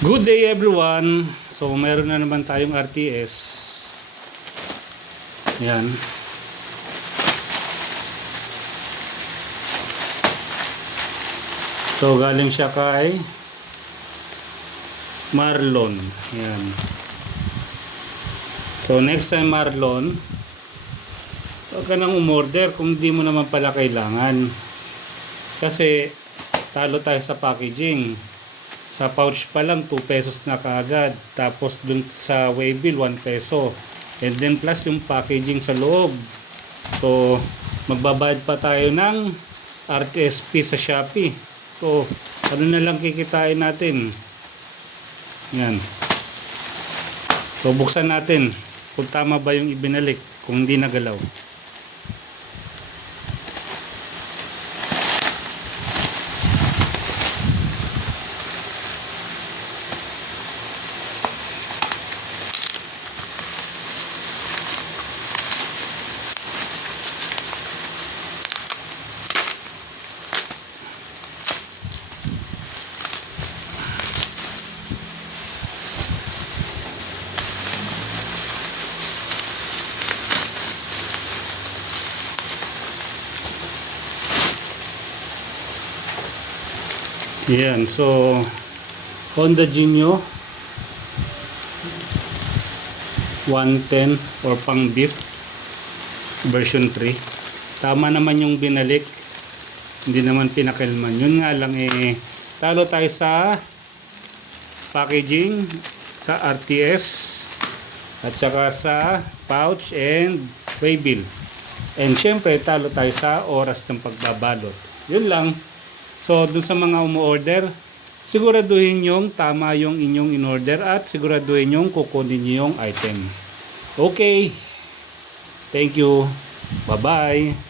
Good day everyone. So meron na naman tayong RTS. Yan. So galing siya kay Marlon. Yan. So next time Marlon, huwag ka nang umorder kung di mo naman pala kailangan. Kasi talo tayo sa packaging. Sa pouch pa lang 2 pesos na kaagad. Tapos dun sa waybill 1 peso. And then plus yung packaging sa loob. So magbabayad pa tayo ng RTSP sa Shopee. So ano na lang kikitain natin. Yan. So buksan natin kung tama ba yung ibinalik, kung hindi nagalaw. Yan, so Honda Genio 110 or pang beef version 3. Tama naman yung binalik, hindi naman pinakilman. Yun nga lang talo tayo sa packaging, sa RTS at saka sa pouch and waybill. And syempre talo tayo sa oras ng pagbabalot. Yun lang. So, dun sa mga umu-order, siguraduhin yung tama yung inyong in-order at siguraduhin yung kukunin nyo yung item. Okay. Thank you. Bye-bye.